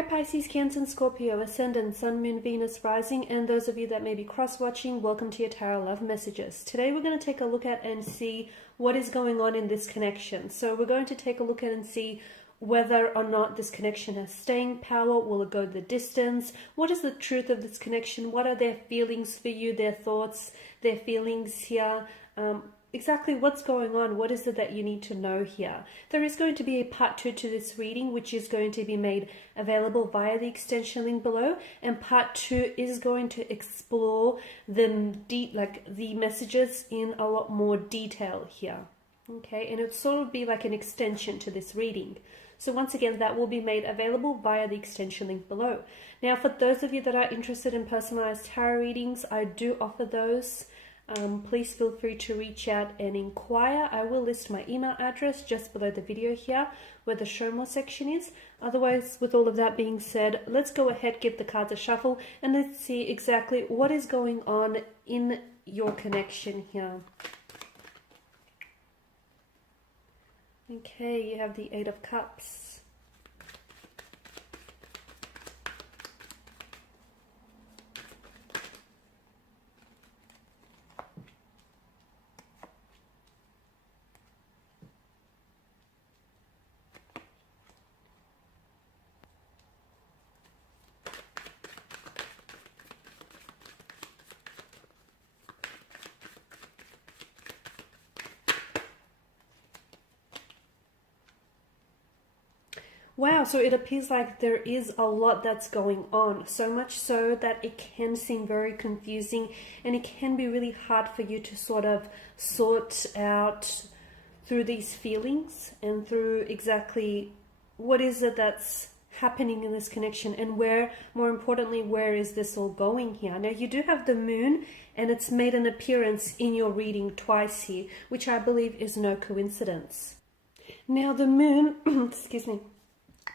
Hi Pisces, Cancer and Scorpio, Ascendant, Sun, Moon, Venus, Rising, and those of you that may be cross-watching, welcome to your Tarot Love Messages. Today we're going to take a look at and see what is going on in this connection. So we're going to take a look at and see whether or not this connection has staying power. Will it go the distance? What is the truth of this connection? What are their feelings for you, their thoughts, their feelings here? Exactly what's going on. What is it that you need to know here? There is going to be a part 2 to this reading, which is going to be made available via the extension link below, and part 2 is going to explore the messages in a lot more detail here. Okay, and it'll sort of be like an extension to this reading. So once again, that will be made available via the extension link below. Now, for those of you that are interested in personalized tarot readings, I do offer those. Please feel free to reach out and inquire. I will list my email address just below the video here where the show more section is. Otherwise, with all of that being said, let's go ahead, give the cards a shuffle, and let's see exactly what is going on in your connection here. Okay, you have the Eight of Cups. Wow, so it appears like there is a lot that's going on, so much so that it can seem very confusing and it can be really hard for you to sort of sort out through these feelings and through exactly what is it that's happening in this connection and where, more importantly, where is this all going here. Now, you do have the moon and it's made an appearance in your reading twice here, which I believe is no coincidence. Now, the moon, excuse me,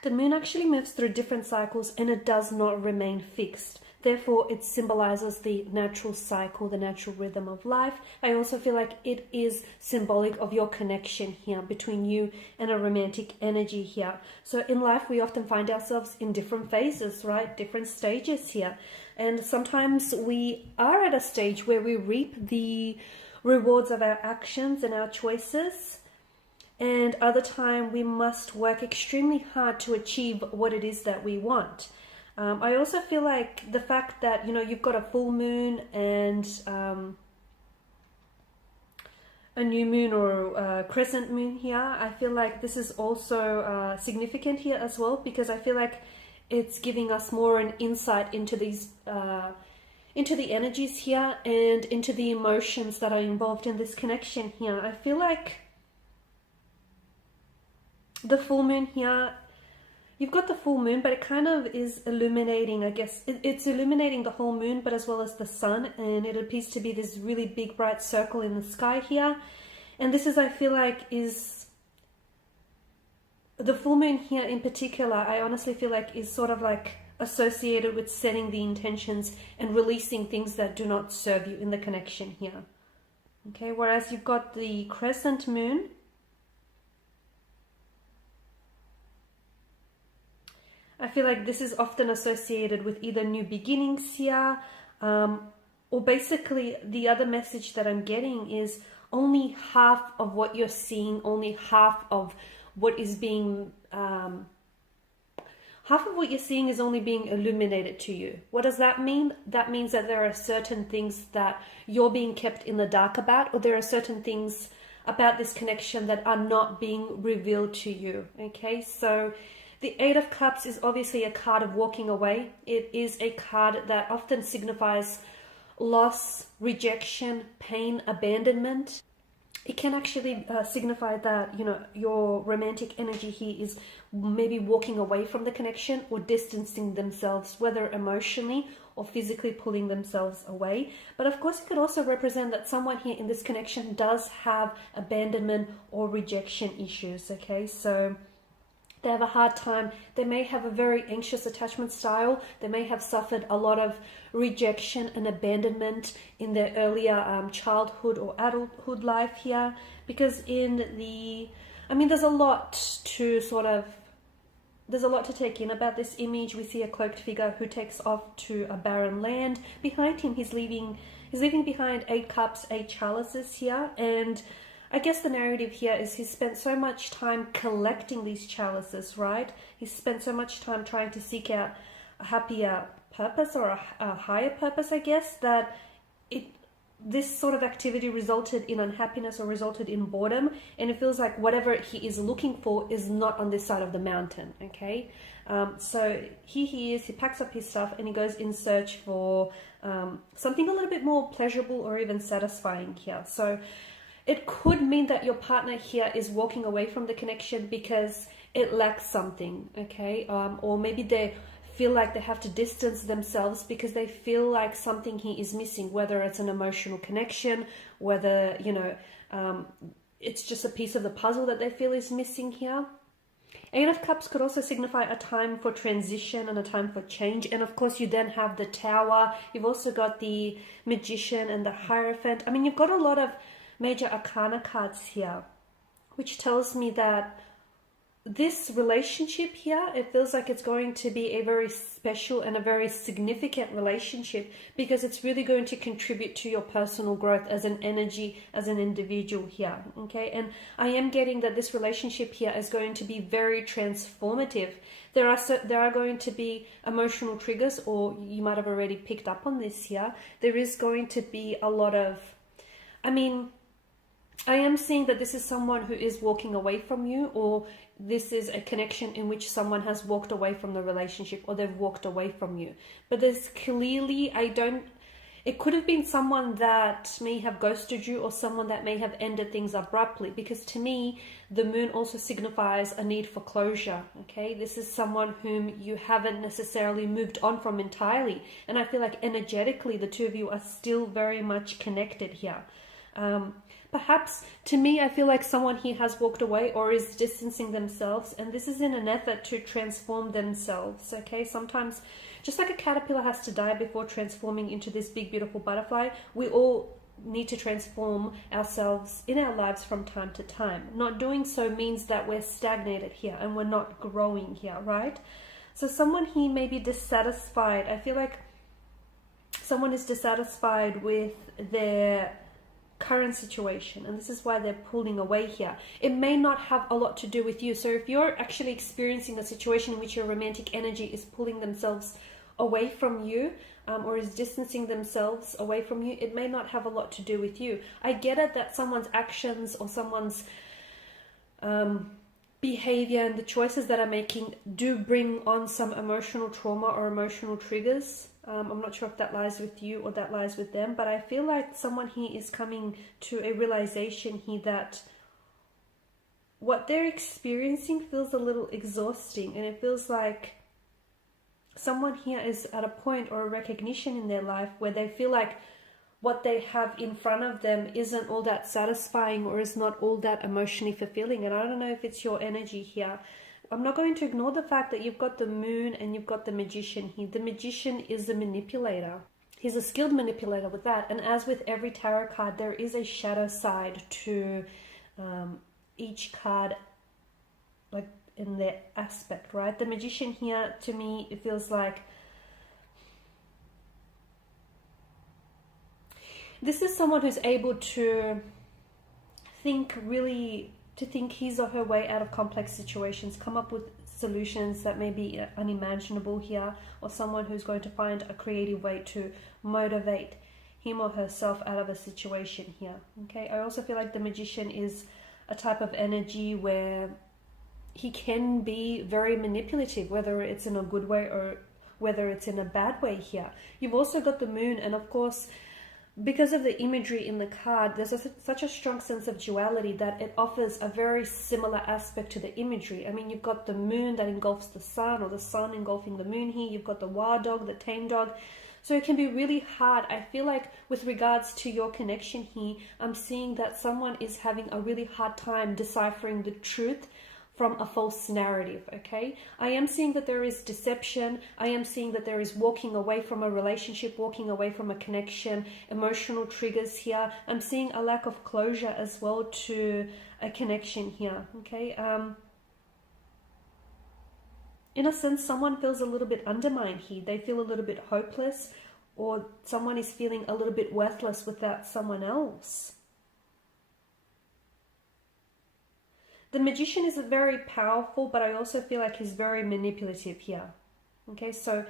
the moon actually moves through different cycles and it does not remain fixed. Therefore, it symbolizes the natural cycle, the natural rhythm of life. I also feel like it is symbolic of your connection here between you and a romantic energy here. So in life, we often find ourselves in different phases, right? Different stages here. And sometimes we are at a stage where we reap the rewards of our actions and our choices. And other time we must work extremely hard to achieve what it is that we want. I also feel like the fact that, you know, you've got a full moon and a new moon or a crescent moon here. I feel like this is also significant here as well, because I feel like it's giving us more an insight into these into the energies here and into the emotions that are involved in this connection here. I feel like the full moon here, you've got the full moon, but it kind of is illuminating, I guess. It's illuminating the whole moon, but as well as the sun. And it appears to be this really big, bright circle in the sky here. And this is, I feel like, is the full moon here in particular, I honestly feel like is sort of like associated with setting the intentions and releasing things that do not serve you in the connection here. Okay, whereas you've got the crescent moon, I feel like this is often associated with either new beginnings here, or basically the other message that I'm getting is only half of what you're seeing, only half of what is being, half of what you're seeing is only being illuminated to you. What does that mean? That means that there are certain things that you're being kept in the dark about, or there are certain things about this connection that are not being revealed to you. Okay, so the Eight of Cups is obviously a card of walking away. It is a card that often signifies loss, rejection, pain, abandonment. It can actually signify that, you know, your romantic energy here is maybe walking away from the connection or distancing themselves, whether emotionally or physically pulling themselves away. But of course, it could also represent that someone here in this connection does have abandonment or rejection issues, okay? So they have a hard time. They may have a very anxious attachment style. They may have suffered a lot of rejection and abandonment in their earlier childhood or adulthood life here. Because in the, I mean, there's a lot to sort of there's a lot to take in about this image. We see a cloaked figure who takes off to a barren land. Behind him, he's leaving behind 8 cups, 8 chalices here. And I guess the narrative here is he's spent so much time collecting these chalices, right? He's spent so much time trying to seek out a happier purpose, or a higher purpose, I guess, that this sort of activity resulted in unhappiness or resulted in boredom, and it feels like whatever he is looking for is not on this side of the mountain, okay? So here he is, he packs up his stuff and he goes in search for something a little bit more pleasurable or even satisfying here. So it could mean that your partner here is walking away from the connection because it lacks something, okay? Or maybe they feel like they have to distance themselves because they feel like something he is missing, whether it's an emotional connection, whether, you know, it's just a piece of the puzzle that they feel is missing here. 8 of Cups could also signify a time for transition and a time for change. And of course, you then have the Tower. You've also got the Magician and the Hierophant. I mean, you've got a lot of major arcana cards here, which tells me that this relationship here, it feels like it's going to be a very special and a very significant relationship, because it's really going to contribute to your personal growth as an energy, as an individual here, okay? And I am getting that this relationship here is going to be very transformative. There are going to be emotional triggers, or you might have already picked up on this here. There is going to be a lot of, I mean, I am seeing that this is someone who is walking away from you, or this is a connection in which someone has walked away from the relationship, or they've walked away from you. But there's clearly, it could have been someone that may have ghosted you, or someone that may have ended things abruptly, because to me, the moon also signifies a need for closure, okay? This is someone whom you haven't necessarily moved on from entirely. And I feel like energetically, the two of you are still very much connected here. Perhaps, to me, I feel like someone here has walked away or is distancing themselves, and this is in an effort to transform themselves, okay? Sometimes, just like a caterpillar has to die before transforming into this big, beautiful butterfly, we all need to transform ourselves in our lives from time to time. Not doing so means that we're stagnated here and we're not growing here, right? So someone here may be dissatisfied. I feel like someone is dissatisfied with their current situation, and this is why they're pulling away here. It may not have a lot to do with you. So if you're actually experiencing a situation in which your romantic energy is pulling themselves away from you, or is distancing themselves away from you, it may not have a lot to do with you. I get it that someone's actions or someone's behavior and the choices that are making do bring on some emotional trauma or emotional triggers. I'm not sure if that lies with you or that lies with them, but I feel like someone here is coming to a realization here that what they're experiencing feels a little exhausting, and it feels like someone here is at a point or a recognition in their life where they feel like what they have in front of them isn't all that satisfying or is not all that emotionally fulfilling. And I don't know if it's your energy here. I'm not going to ignore the fact that you've got the moon and you've got the magician here. The magician is a manipulator. He's a skilled manipulator with that. And as with every tarot card, there is a shadow side to each card, like in their aspect, right? The magician here, to me, it feels like this is someone who's able to think his or her way out of complex situations, come up with solutions that may be unimaginable here, or someone who's going to find a creative way to motivate him or herself out of a situation here, okay? I also feel like the magician is a type of energy where he can be very manipulative, whether it's in a good way or whether it's in a bad way here. You've also got the moon, and of course, because of the imagery in the card, there's such a strong sense of duality that it offers a very similar aspect to the imagery. I mean, you've got the moon that engulfs the sun, or the sun engulfing the moon here. You've got the wild dog, the tame dog. So it can be really hard. I feel like with regards to your connection here, I'm seeing that someone is having a really hard time deciphering the truth from a false narrative, okay? I am seeing that there is deception. I am seeing that there is walking away from a relationship, walking away from a connection, emotional triggers here. I'm seeing a lack of closure as well to a connection here, okay? in a sense, someone feels a little bit undermined here. They feel a little bit hopeless, or someone is feeling a little bit worthless without someone else. The Magician is very powerful, but I also feel like he's very manipulative here. Okay, so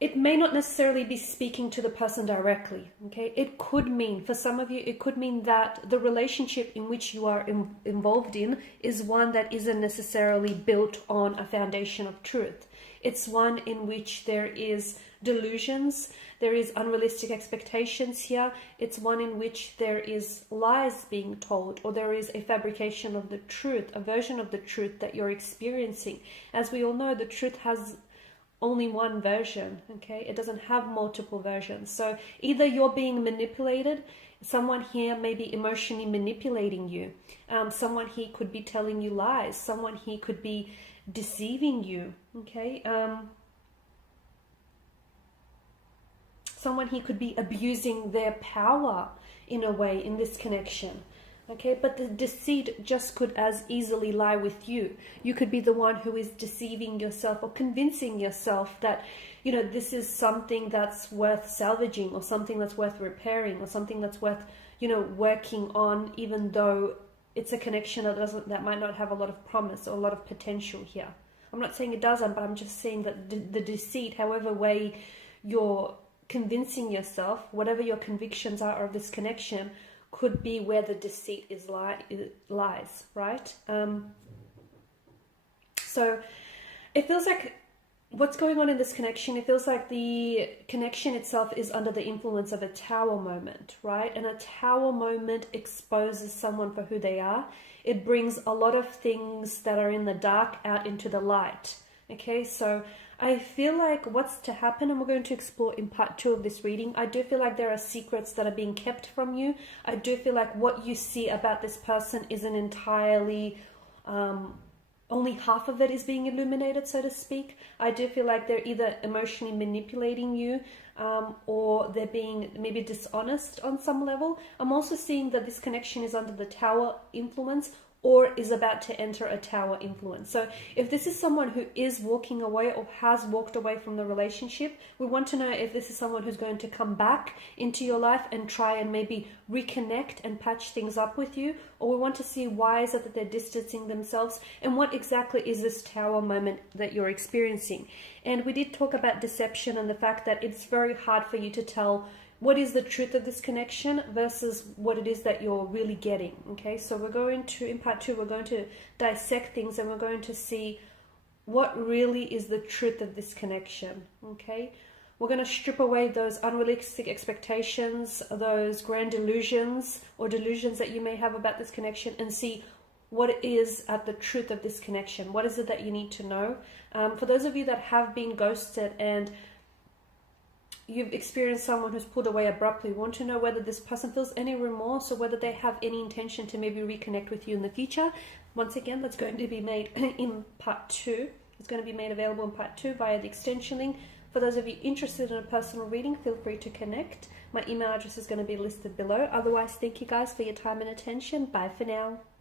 it may not necessarily be speaking to the person directly. Okay, it could mean, for some of you, it could mean that the relationship in which you are involved in is one that isn't necessarily built on a foundation of truth. It's one in which there is delusions, there is unrealistic expectations here. It's one in which there is lies being told, or there is a fabrication of the truth, a version of the truth that you're experiencing. As we all know, the truth has only one version, okay? It doesn't have multiple versions. So either you're being manipulated, someone here may be emotionally manipulating you. Someone here could be telling you lies. Someone here could be deceiving you, okay? Someone here could be abusing their power in a way in this connection. Okay, but the deceit just could as easily lie with you. You could be the one who is deceiving yourself or convincing yourself that, you know, this is something that's worth salvaging, or something that's worth repairing, or something that's worth, you know, working on, even though it's a connection that might not have a lot of promise or a lot of potential here. I'm not saying it doesn't, but I'm just saying that the deceit, however way you're convincing yourself, whatever your convictions are of this connection, could be where the deceit lies, right? So it feels like what's going on in this connection, it feels like the connection itself is under the influence of a tower moment, right? And a tower moment exposes someone for who they are. It brings a lot of things that are in the dark out into the light, okay? So I feel like what's to happen, and we're going to explore in part 2 of this reading, I do feel like there are secrets that are being kept from you. I do feel like what you see about this person isn't entirely, only half of it is being illuminated, so to speak. I do feel like they're either emotionally manipulating you, or they're being maybe dishonest on some level. I'm also seeing that this connection is under the tower influence, or is about to enter a tower influence. So if this is someone who is walking away or has walked away from the relationship, we want to know if this is someone who's going to come back into your life and try and maybe reconnect and patch things up with you, or we want to see why is it that they're distancing themselves, and what exactly is this tower moment that you're experiencing. And we did talk about deception and the fact that it's very hard for you to tell what is the truth of this connection versus what it is that you're really getting, okay? So we're going to, in part 2, we're going to dissect things, and we're going to see what really is the truth of this connection, okay? We're going to strip away those unrealistic expectations, those grand delusions or delusions that you may have about this connection, and see what is at the truth of this connection. What is it that you need to know? For those of you that have been ghosted and you've experienced someone who's pulled away abruptly, want to know whether this person feels any remorse or whether they have any intention to maybe reconnect with you in the future. Once again, that's going to be made in part 2. It's going to be made available in part 2 via the extension link. For those of you interested in a personal reading, feel free to connect. My email address is going to be listed below. Otherwise, thank you guys for your time and attention. Bye for now.